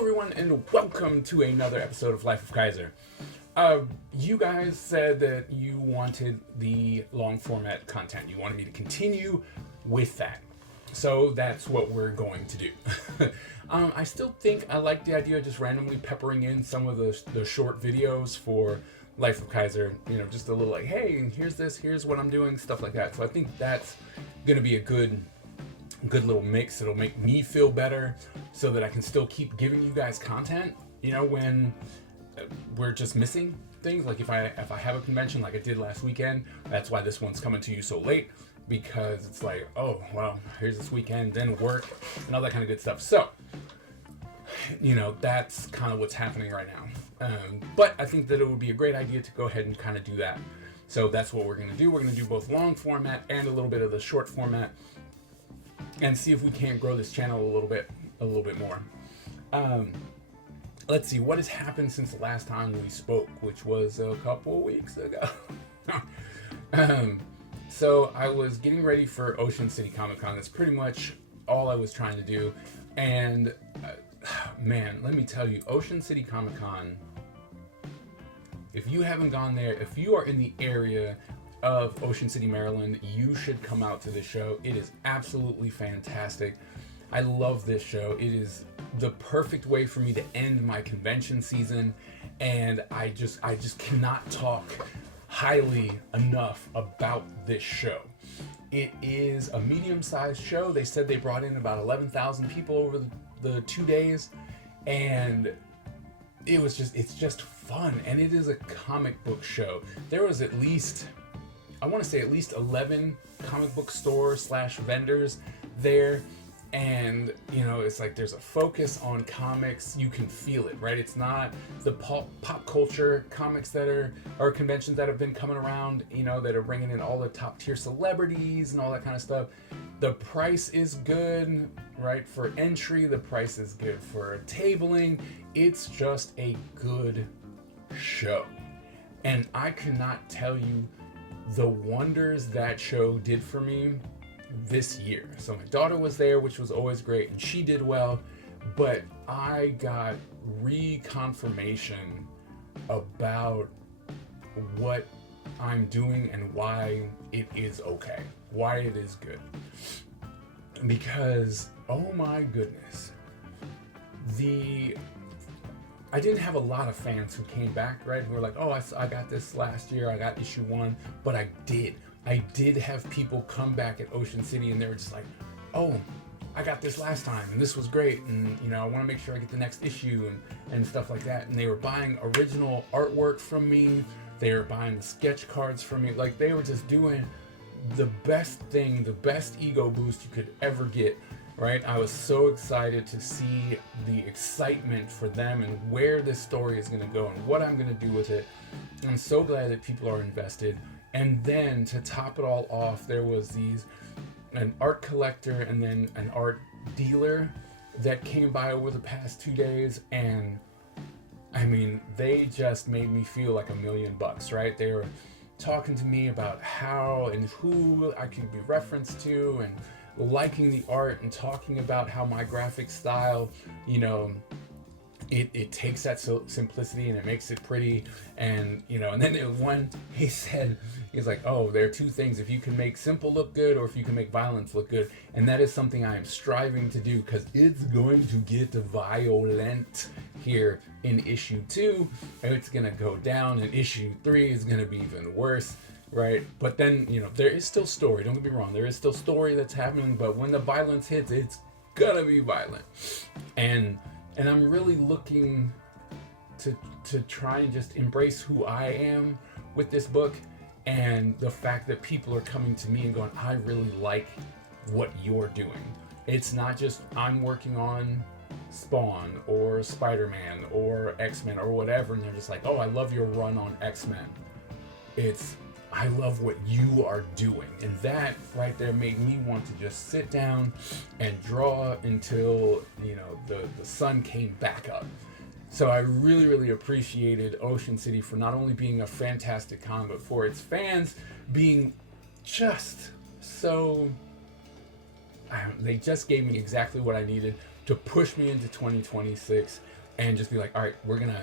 everyone, and welcome to another episode of Life of Kaiser. You guys said that you wanted the long format content. You wanted me to continue with that. So that's what we're going to do. I still think I like the idea of just randomly peppering in some of the short videos for Life of Kaiser. You know, just a little like, hey, here's this, here's what I'm doing, stuff like that. So I think that's going to be a good little mix. It'll make me feel better so that I can still keep giving you guys content, you know, when we're just missing things. Like if I have a convention like I did last weekend, that's why this one's coming to you so late, because it's like, oh, well, here's this weekend, then work and all that kind of good stuff. So, you know, that's kind of what's happening right now. But I think that it would be a great idea to go ahead and kind of do that. So that's what we're going to do. We're going to do both long format and a little bit of the short format, and see if we can't grow this channel a little bit more. Let's see what has happened since the last time we spoke, which was a couple weeks ago. So I was getting ready for Ocean City Comic Con. That's pretty much all I was trying to do. And man, let me tell you, Ocean City Comic Con, if you haven't gone there, if you are in the area of Ocean City, Maryland, you should come out to this show. It is absolutely fantastic. I love this show. It is the perfect way for me to end my convention season, and I just cannot talk highly enough about this show. It is a medium-sized show. They said they brought in about 11,000 people over the 2 days, and it's just fun, and it is a comic book show. There was at least 11 comic book stores / vendors there. And, you know, it's like there's a focus on comics. You can feel it, right? It's not the pop culture comics that are conventions that have been coming around, you know, that are bringing in all the top tier celebrities and all that kind of stuff. The price is good, right? For entry, the price is good for tabling. It's just a good show. And I cannot tell you the wonders that show did for me this year. So my daughter was there, which was always great, and she did well, but I got reconfirmation about what I'm doing and why it is okay, why it is good. Because, oh my goodness, I didn't have a lot of fans who came back, right? Who were like, oh, I got this last year, I got issue 1, but I did have people come back at Ocean City and they were just like, oh, I got this last time and this was great, and you know, I want to make sure I get the next issue and stuff like that. And they were buying original artwork from me, they were buying the sketch cards from me, like they were just doing the best thing, the best ego boost you could ever get. Right? I was so excited to see the excitement for them and where this story is going to go and what I'm going to do with it. I'm so glad that people are invested. And then to top it all off, there was an art collector and then an art dealer that came by over the past 2 days. And I mean, they just made me feel like $1 million, right? They were talking to me about how and who I could be referenced to, and liking the art and talking about how my graphic style, you know, it takes that simplicity and it makes it pretty. And you know, and then he's like, oh, there are two things: if you can make simple look good, or if you can make violence look good. And that is something I am striving to do, because it's going to get violent here in issue 2, and it's gonna go down, and issue 3 is gonna be even worse. Right? But then, you know, there is still story, don't get me wrong, there is still story that's happening, but when the violence hits, it's gonna be violent. And I'm really looking to try and just embrace who I am with this book, and the fact that people are coming to me and going, I really like what you're doing. It's not just I'm working on Spawn or Spider-Man or X-Men or whatever, and they're just like, oh, I love your run on X-Men. It's I love what you are doing. And that right there made me want to just sit down and draw until, you know, the sun came back up. So I really, really appreciated Ocean City for not only being a fantastic con, but for its fans being just so... they just gave me exactly what I needed to push me into 2026 and just be like, all right, we're gonna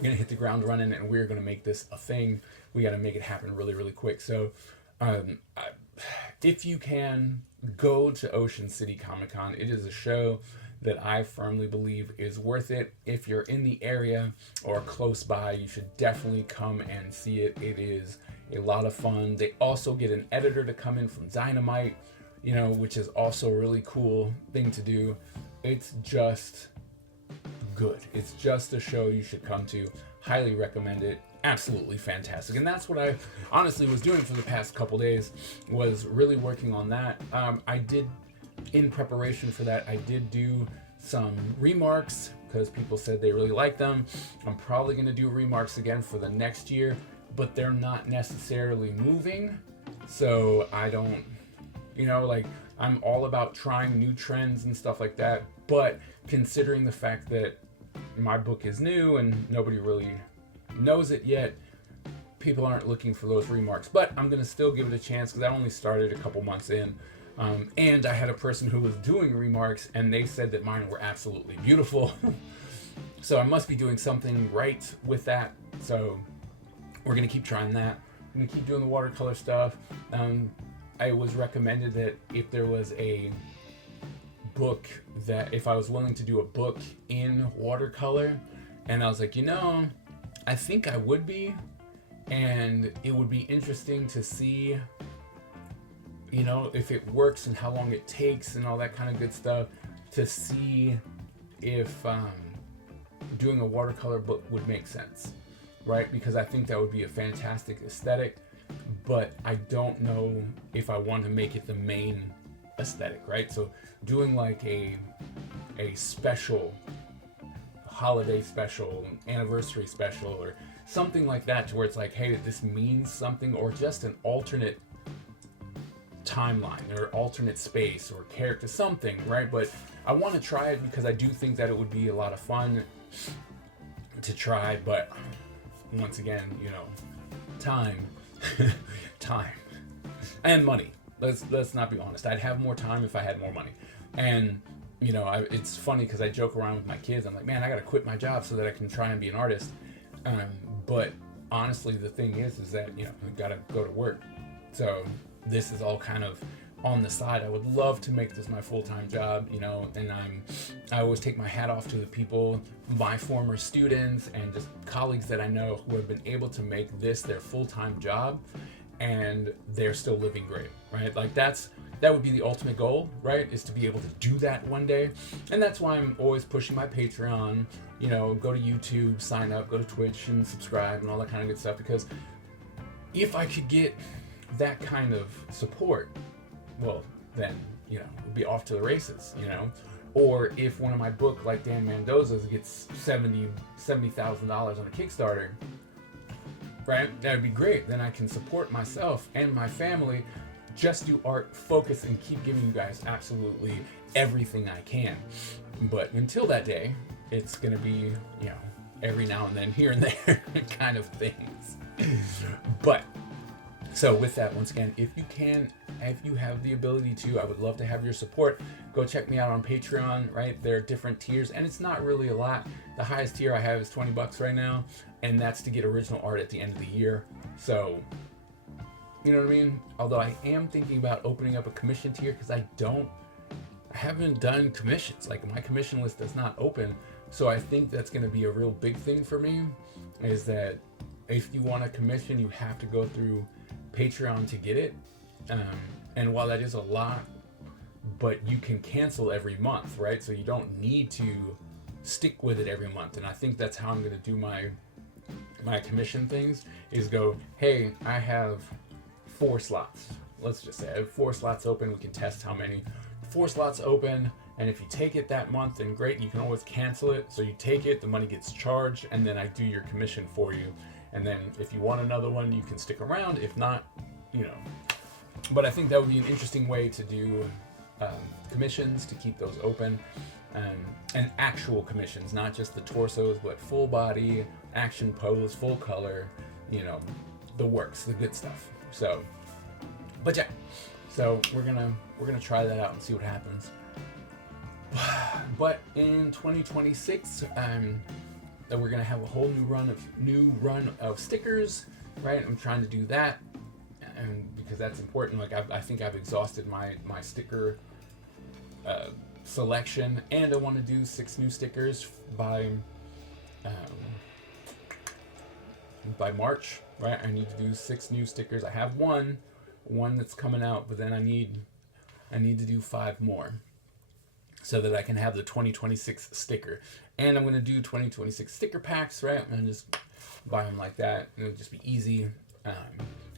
hit the ground running, and we're gonna make this a thing. We got to make it happen really, really quick. So, if you can, go to Ocean City Comic Con. It is a show that I firmly believe is worth it. If you're in the area or close by, you should definitely come and see it. It is a lot of fun. They also get an editor to come in from Dynamite, which is also a really cool thing to do. It's just good. It's just a show you should come to. Highly recommend it. Absolutely fantastic. And that's what I honestly was doing for the past couple days, was really working on that. I did, in preparation for that, I did do some remarks because people said they really liked them. I'm probably going to do remarks again for the next year, but they're not necessarily moving. So I don't, I'm all about trying new trends and stuff like that. But considering the fact that my book is new and nobody really knows it yet, people aren't looking for those remarks. But I'm going to still give it a chance because I only started a couple months in. And I had a person who was doing remarks and they said that mine were absolutely beautiful. So I must be doing something right with that. So we're going to keep trying that. I'm going to keep doing the watercolor stuff. I was recommended that if there was a book, that if I was willing to do a book in watercolor, and I was like, I think I would be, and it would be interesting to see, if it works and how long it takes and all that kind of good stuff, to see if doing a watercolor book would make sense, right? Because I think that would be a fantastic aesthetic, but I don't know if I want to make it the main aesthetic, right? So doing like a special holiday special, anniversary special, or something like that, to where it's like, hey, this means something, or just an alternate timeline or alternate space or character, something, right? But I want to try it because I do think that it would be a lot of fun to try. But once again, time and money. Let's not be honest. I'd have more time if I had more money. And it's funny because I joke around with my kids. I'm like, man, I gotta quit my job so that I can try and be an artist. But honestly, the thing is that I gotta go to work. So this is all kind of on the side. I would love to make this my full-time job, and I always take my hat off to the people, my former students and just colleagues that I know who have been able to make this their full-time job, and they're still living great, right? Like that would be the ultimate goal, right? Is to be able to do that one day. And that's why I'm always pushing my Patreon, go to YouTube, sign up, go to Twitch and subscribe and all that kind of good stuff, because if I could get that kind of support, well, then, we'd be off to the races, Or if one of my book, like Dan Mendoza's, gets $70,000 on a Kickstarter, right? That'd be great. Then I can support myself and my family, just do art, focus, and keep giving you guys absolutely everything I can. But until that day, it's gonna be, every now and then, here and there kind of things. But so with that, once again, if you have the ability to, I would love to have your support. Go check me out on Patreon, right? There are different tiers, and it's not really a lot. The highest tier I have is $20 right now, and that's to get original art at the end of the year. So, you know what I mean? Although I am thinking about opening up a commission tier, because I haven't done commissions. Like, my commission list does not open. So I think that's going to be a real big thing for me, is that if you want a commission, you have to go through Patreon to get it. And while that is a lot, but you can cancel every month, right? So you don't need to stick with it every month. And I think that's how I'm going to do my commission things, is go, hey, I have 4 slots. Let's just say I have 4 slots open. We can test how many. 4 slots open, and if you take it that month, then great. You can always cancel it. So you take it, the money gets charged, and then I do your commission for you. And then if you want another one, you can stick around. If not, But I think that would be an interesting way to do commissions, to keep those open, and actual commissions, not just the torsos, but full body, action pose, full color, the works, the good stuff. So, but yeah, so we're gonna try that out and see what happens. But in 2026, that we're gonna have a whole new run of stickers, right? I'm trying to do that, and because that's important. Like I think I've exhausted my sticker selection, and I want to do 6 new stickers by March, right? I need to do 6 new stickers. I have one that's coming out, but then I need to do 5 more so that I can have the 2026 sticker. And I'm gonna do 2026 sticker packs, right? And just buy them like that. It'll just be easy.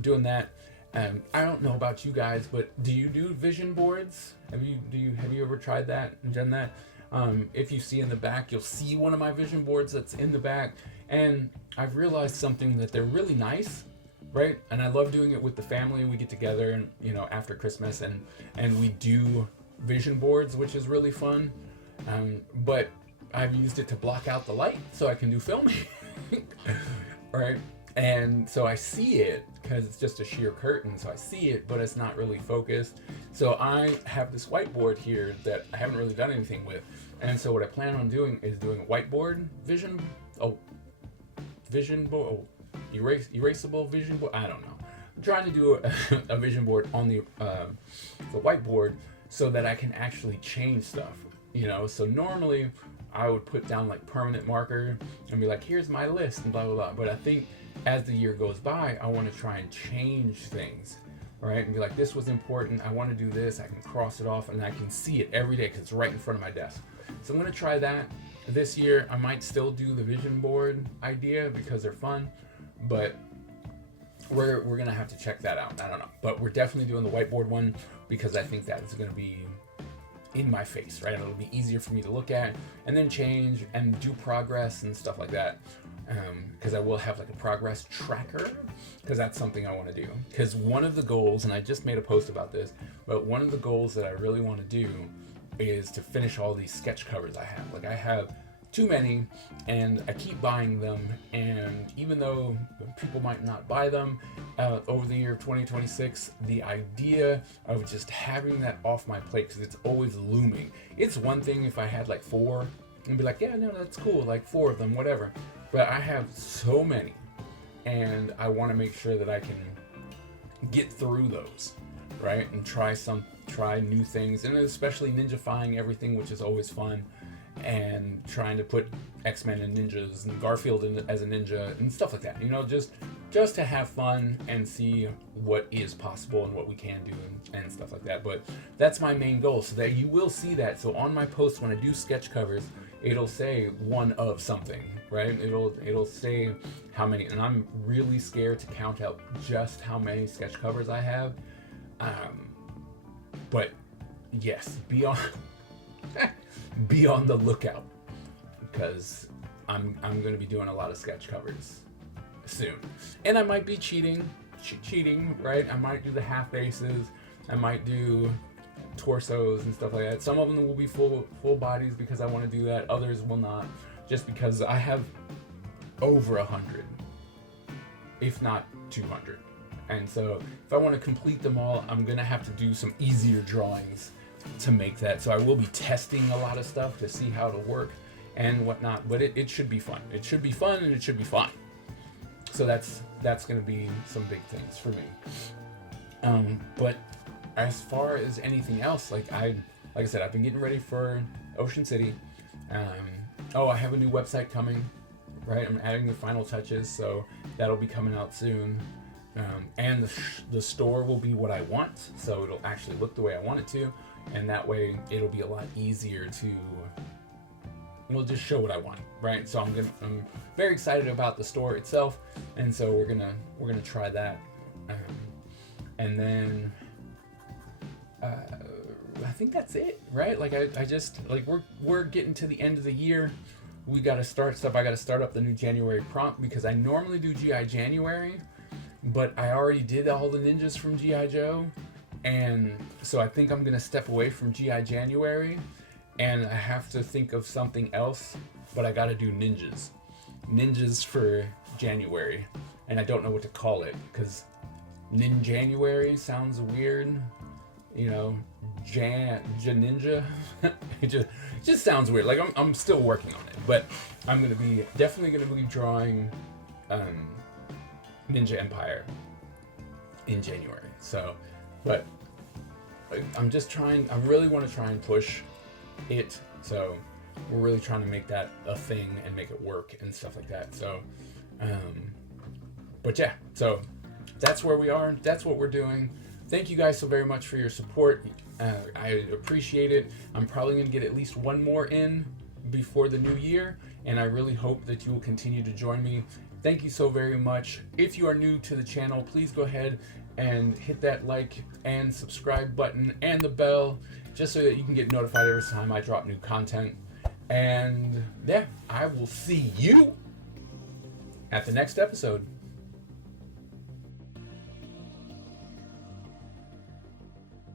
Doing that. I don't know about you guys, but do you do vision boards? Have you ever tried that and done that? If you see in the back, you'll see one of my vision boards that's in the back, and I've realized something, that they're really nice, right? And I love doing it with the family. We get together and after Christmas and we do vision boards, which is really fun. But I've used it to block out the light so I can do filming, right? And so I see it because it's just a sheer curtain, so I see it, but it's not really focused. So I have this whiteboard here that I haven't really done anything with, and so what I plan on doing is doing a whiteboard erasable vision board. I don't know. I'm trying to do a vision board on the whiteboard so that I can actually change stuff. So normally I would put down like permanent marker and be like, here's my list and blah blah blah. But I think as the year goes by, I want to try and change things, right? And be like, this was important. I want to do this. I can cross it off and I can see it every day because it's right in front of my desk. So I'm going to try that. This year, I might still do the vision board idea because they're fun, but we're going to have to check that out. I don't know. But we're definitely doing the whiteboard one because I think that is going to be in my face, right? It'll be easier for me to look at and then change and do progress and stuff like that. Because I will have like a progress tracker, because that's something I want to do. Because one of the goals, and I just made a post about this, but one of the goals that I really want to do is to finish all these sketch covers I have. Like I have too many and I keep buying them, and even though people might not buy them over the year of 2026, the idea of just having that off my plate, because it's always looming. It's one thing if I had like 4 and be like, yeah, no, that's cool, like 4 of them, whatever. But I have so many, and I want to make sure that I can get through those, right? And try new things, and especially ninjafying everything, which is always fun, and trying to put X-Men and ninjas and Garfield as a ninja and stuff like that. Just to have fun and see what is possible and what we can do and stuff like that. But that's my main goal, so that you will see that. So on my post, when I do sketch covers, it'll say one of something, right? It'll say how many, and I'm really scared to count out just how many sketch covers I have. But yes, be on the lookout, because I'm going to be doing a lot of sketch covers soon, and I might be cheating, right? I might do the half bases, I might do torsos and stuff like that. Some of them will be full bodies because I want to do that. Others will not, just because I have over 100, if not 200. And so if I want to complete them all, I'm gonna have to do some easier drawings to make that. So I will be testing a lot of stuff to see how it'll work and whatnot. But it should be fun. It should be fun, and it should be fine. So that's gonna be some big things for me. But as far as anything else, like I said, I've been getting ready for Ocean City. I have a new website coming, right? I'm adding the final touches, so that'll be coming out soon. And the store will be what I want, so it'll actually look the way I want it to, and that way it'll be a lot easier to, it'll just show what I want, right? So I'm very excited about the store itself, and so we're gonna try that, and then I think that's it, right? Like I just, like we're getting to the end of the year. We got to start stuff. I got to start up the new January prompt, because I normally do GI January, but I already did all the ninjas from G.I. Joe, and so I think I'm going to step away from G.I. January, and I have to think of something else, but I got to do ninjas for January, and I don't know what to call it, because January sounds weird, you know, Ninja. It just sounds weird. Like I'm still working on it, but I'm definitely gonna be drawing Ninja Empire in January. So, but I really want to try and push it. So we're really trying to make that a thing and make it work and stuff like that. So, but yeah, so that's where we are. That's what we're doing. Thank you guys so very much for your support. I appreciate it. I'm probably going to get at least one more in before the new year, and I really hope that you will continue to join me. Thank you so very much. If you are new to the channel, please go ahead and hit that like and subscribe button and the bell, just so that you can get notified every time I drop new content. And yeah, I will see you at the next episode.